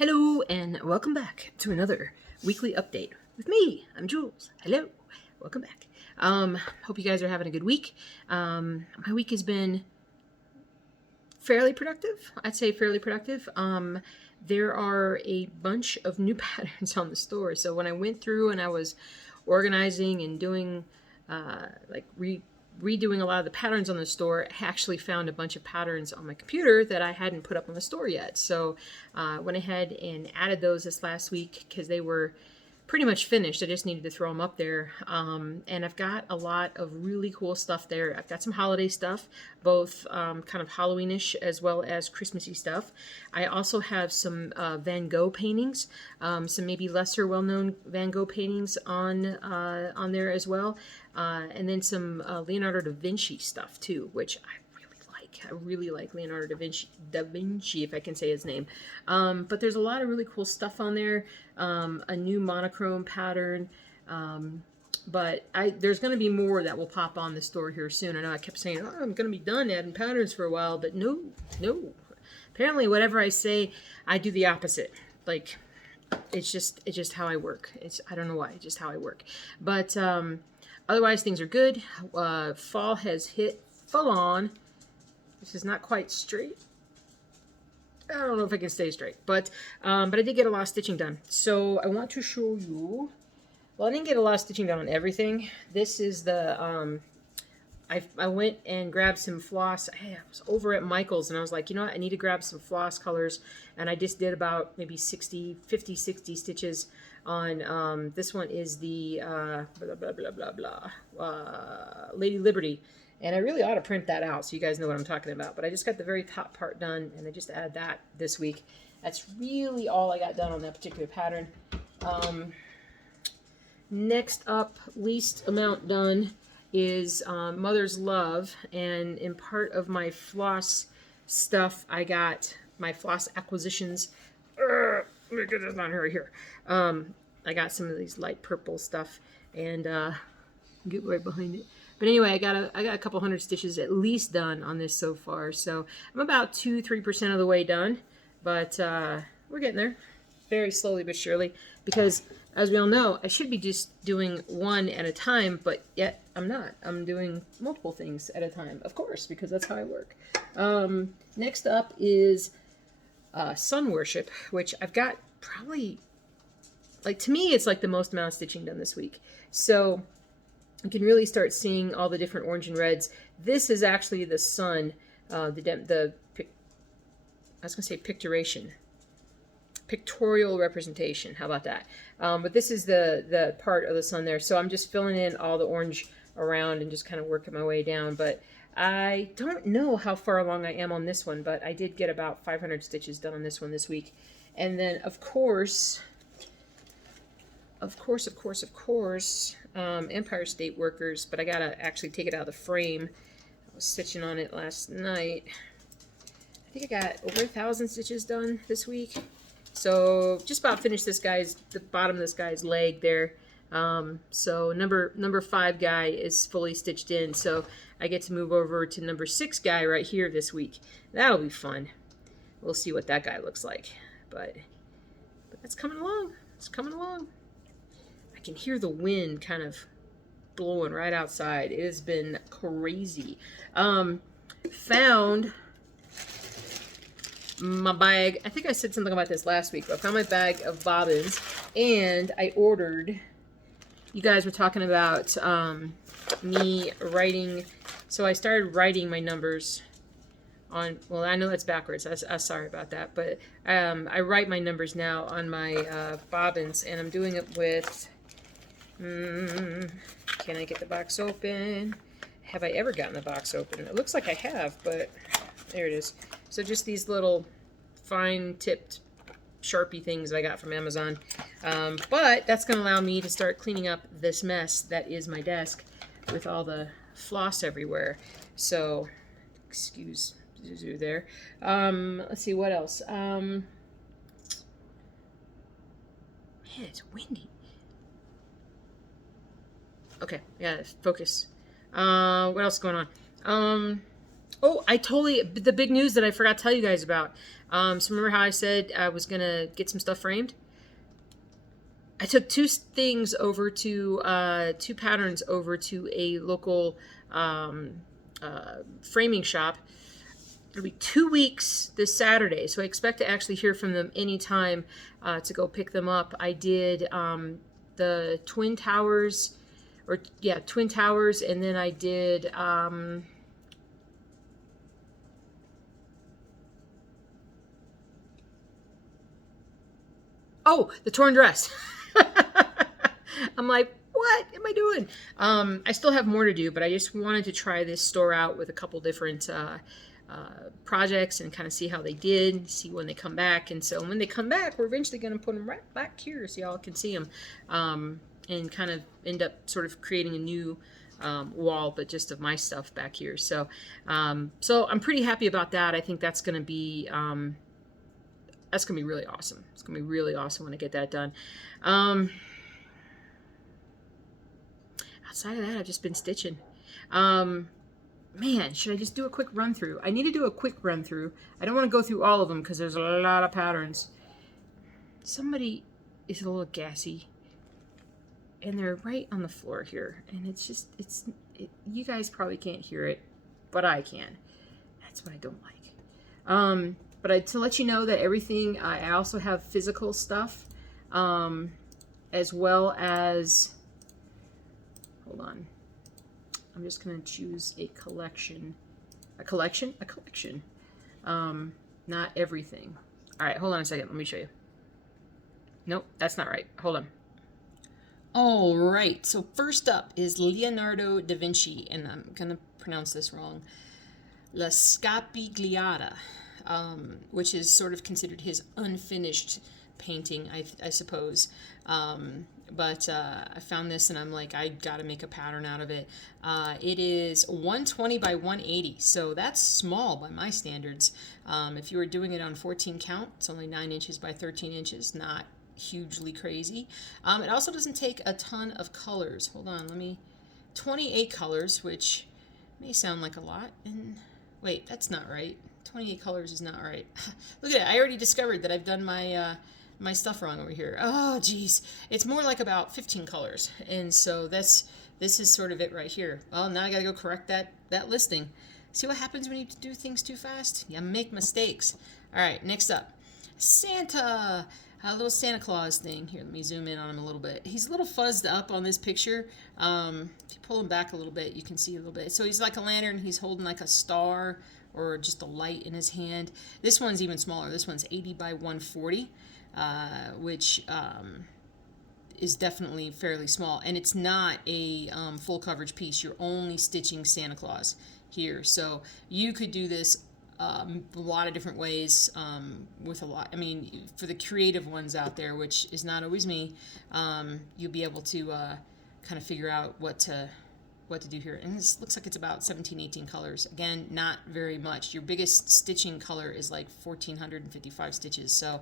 Hello and welcome back to another weekly update with me. I'm Jules. Hello, welcome back. Hope you guys are having a good week. My week has been fairly productive. I'd say fairly productive. There are a bunch of new patterns on the store. So when I went through and I was organizing and doing redoing a lot of the patterns on the store, I actually found a bunch of patterns on my computer that I hadn't put up on the store yet. So went ahead and added those this last week because they were pretty much finished. I just needed to throw them up there. And I've got a lot of really cool stuff there. I've got some holiday stuff, both kind of Halloweenish as well as Christmassy stuff. I also have some Van Gogh paintings, some maybe lesser well-known Van Gogh paintings on there as well. And then some Leonardo da Vinci stuff too, which I really like Leonardo da Vinci, if I can say his name. But there's a lot of really cool stuff on there. A new monochrome pattern. But there's going to be more that will pop on the store here soon. I know I kept saying, oh, I'm going to be done adding patterns for a while, but no. Apparently, whatever I say, I do the opposite. Like, it's just how I work. I don't know why, it's just how I work. But otherwise, things are good. Fall has hit full on. This is not quite straight. I don't know if I can stay straight, but I did get a lot of stitching done. So I want to show you. Well, I didn't get a lot of stitching done on everything. This is the. I went and grabbed some floss. I was over at Michael's and I was like, you know what? I need to grab some floss colors, and I just did about maybe 50, 60 stitches on. This one is the Lady Liberty. And I really ought to print that out so you guys know what I'm talking about. But I just got the very top part done, and I just added that this week. That's really all I got done on that particular pattern. Next up, least amount done, is Mother's Love. And in part of my floss stuff, I got my floss acquisitions. Let me get this on here. I got some of these light purple stuff, and get right behind it. But anyway, I got a couple hundred stitches at least done on this so far. So I'm about 2-3% of the way done, but we're getting there, very slowly but surely. Because as we all know, I should be just doing one at a time, but yet I'm not. I'm doing multiple things at a time, of course, because that's how I work. Next up is Sun Worship, which I've got probably, like, to me, it's like the most amount of stitching done this week. So you can really start seeing all the different orange and reds. This is actually the sun, I was going to say pictorial representation. How about that? But this is the part of the sun there. So I'm just filling in all the orange around and just kind of working my way down. But I don't know how far along I am on this one, but I did get about 500 stitches done on this one this week. And then, of course, Empire State Workers, but I gotta actually take it out of the frame. I was stitching on it last night. I think I got over 1,000 stitches done this week. So just about finished the bottom of this guy's leg there. So number 5 guy is fully stitched in. So I get to move over to number 6 guy right here this week. That'll be fun. We'll see what that guy looks like. But that's coming along. It's coming along. I can hear the wind kind of blowing right outside. It has been crazy. Found my bag. I think I said something about this last week, but I found my bag of bobbins, and I ordered. You guys were talking about me writing. So I started writing my numbers on, well, I know that's backwards. I'm sorry about that, but I write my numbers now on my bobbins, and I'm doing it with. Can I get the box open? Have I ever gotten the box open? It looks like I have, but there it is. So just these little fine-tipped Sharpie things I got from Amazon. But that's going to allow me to start cleaning up this mess that is my desk with all the floss everywhere. So, excuse Zuzu there. Let's see, what else? Man, it's windy. Okay, yeah, focus. What else is going on? Oh, the big news that I forgot to tell you guys about. So remember how I said I was going to get some stuff framed? I took two patterns over to a local framing shop. It'll be 2 weeks this Saturday, so I expect to actually hear from them anytime to go pick them up. I did the Twin Towers, Twin Towers, and then I did the torn dress. I'm like, what am I doing? I still have more to do, but I just wanted to try this store out with a couple different projects and kind of see how they did, see when they come back. And so when they come back, we're eventually going to put them right back here so y'all can see them, and kind of end up sort of creating a new wall, but just of my stuff back here. So so I'm pretty happy about that. I think that's going to be really awesome. It's going to be really awesome when I get that done. Outside of that, I've just been stitching. Man, should I just do a quick run through? I need to do a quick run through. I don't want to go through all of them because there's a lot of patterns. Somebody is a little gassy, and they're right on the floor here, and it's just, you guys probably can't hear it, but I can. That's what I don't like. But to let you know that everything, I also have physical stuff, as well as, hold on, I'm just going to choose a collection. Not everything. All right, hold on a second. Let me show you. Nope, that's not right. Hold on. All right, so first up is Leonardo da Vinci, and I'm going to pronounce this wrong, La Scapigliata, which is sort of considered his unfinished painting, I suppose. But I found this and I'm like, I gotta make a pattern out of it. It is 120 by 180, so that's small by my standards. If you were doing it on 14 count, it's only 9 inches by 13 inches, not hugely crazy. It also doesn't take a ton of colors. Hold on, 28 colors, which may sound like a lot. And wait, that's not right. 28 colors is not right. Look at it, I already discovered that I've done my my stuff wrong over here. Oh geez, it's more like about 15 colors, and so this is sort of it right here. Well, now I gotta go correct that listing. See what happens when you do things too fast? You make mistakes. All right, next up, Santa, a little Santa Claus thing. Here, let me zoom in on him a little bit. He's a little fuzzed up on this picture. If you pull him back a little bit, you can see a little bit. So he's like a lantern. He's holding like a star or just a light in his hand. This one's even smaller. This one's 80 by 140. Which is definitely fairly small, and it's not a full coverage piece. You're only stitching Santa Claus here, so you could do this a lot of different ways, with a lot, I mean, for the creative ones out there, which is not always me, you'll be able to kind of figure out what to do here. And this looks like it's about 17, 18 colors. Again, not very much. Your biggest stitching color is like 1,455 stitches. So,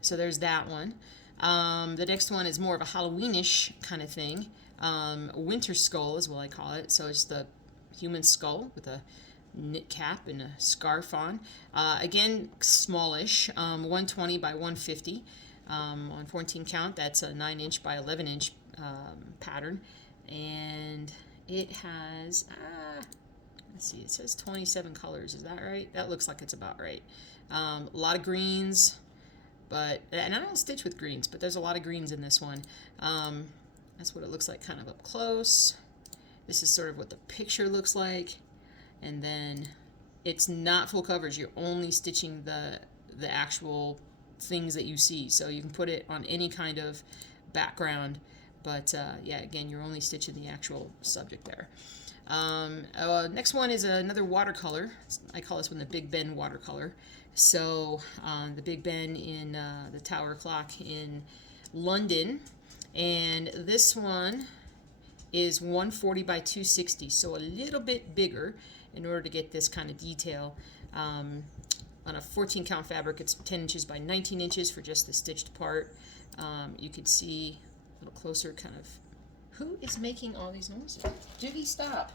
so there's that one. The next one is more of a Halloweenish kind of thing. Winter skull is what I call it. So it's the human skull with a knit cap and a scarf on. Again, smallish, 120 by 150. On 14 count, that's a 9 inch by 11 inch pattern. And it has, let's see, it says 27 colors. Is that right? That looks like it's about right. A lot of greens, and I don't stitch with greens, but there's a lot of greens in this one. That's what it looks like kind of up close. This is sort of what the picture looks like. And then it's not full coverage. You're only stitching the actual things that you see. So you can put it on any kind of background. But yeah, again, you're only stitching the actual subject there. Next one is another watercolor. I call this one the Big Ben watercolor. So the Big Ben in the Tower Clock in London. And this one is 140 by 260, so a little bit bigger in order to get this kind of detail. On a 14 count fabric, it's 10 inches by 19 inches for just the stitched part. You could see a little closer kind of, who is making all these noises? Jiggy, stop.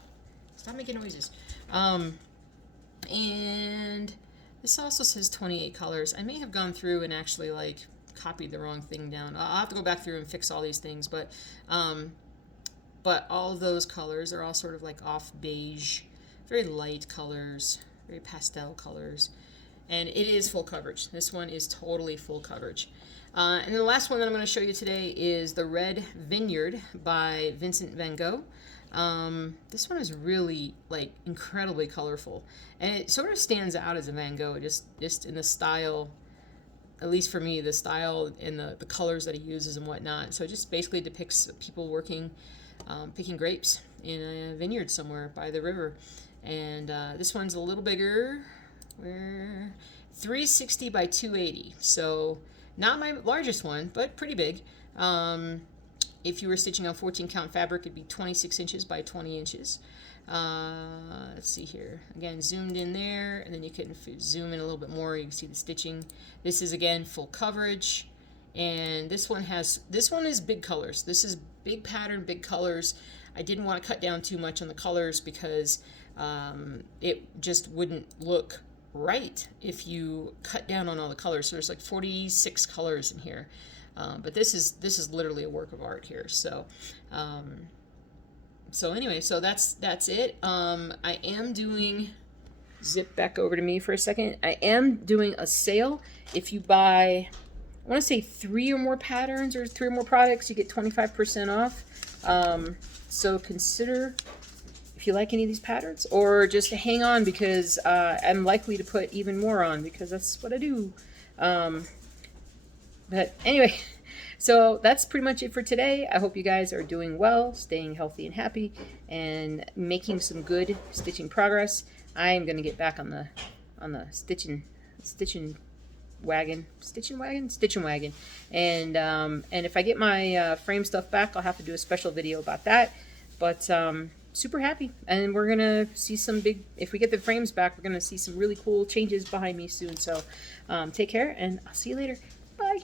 Stop making noises. And this also says 28 colors. I may have gone through and actually like copied the wrong thing down. I'll have to go back through and fix all these things, but all of those colors are all sort of like off beige, very light colors, very pastel colors. And it is full coverage. This one is totally full coverage. And the last one that I'm going to show you today is The Red Vineyard by Vincent van Gogh. This one is really like incredibly colorful, and it sort of stands out as a Van Gogh, just in the style, at least for me, the style and the colors that he uses and whatnot. So it just basically depicts people working, picking grapes in a vineyard somewhere by the river. And this one's a little bigger. We're 360 by 280, so not my largest one, but pretty big. If you were stitching on 14 count fabric, it'd be 26 inches by 20 inches. Let's see here. Again, zoomed in there, and then you can zoom in a little bit more. You can see the stitching. This is, again, full coverage. And this one is big colors. This is big pattern, big colors. I didn't want to cut down too much on the colors because it just wouldn't look right if you cut down on all the colors. So there's like 46 colors in here. But this is literally a work of art here. So anyway, so that's it. I am doing, zip back over to me for a second. I am doing a sale. If you buy, I want to say 3 or more patterns or 3 or more products, you get 25% off. So consider if you like any of these patterns, or just hang on because I'm likely to put even more on because that's what I do. But anyway, so that's pretty much it for today. I hope you guys are doing well, staying healthy and happy, and making some good stitching progress. I am going to get back on the stitching wagon, and if I get my frame stuff back, I'll have to do a special video about that. But super happy, and we're gonna see some big, if we get the frames back, we're gonna see some really cool changes behind me soon. So take care, and I'll see you later. Bye.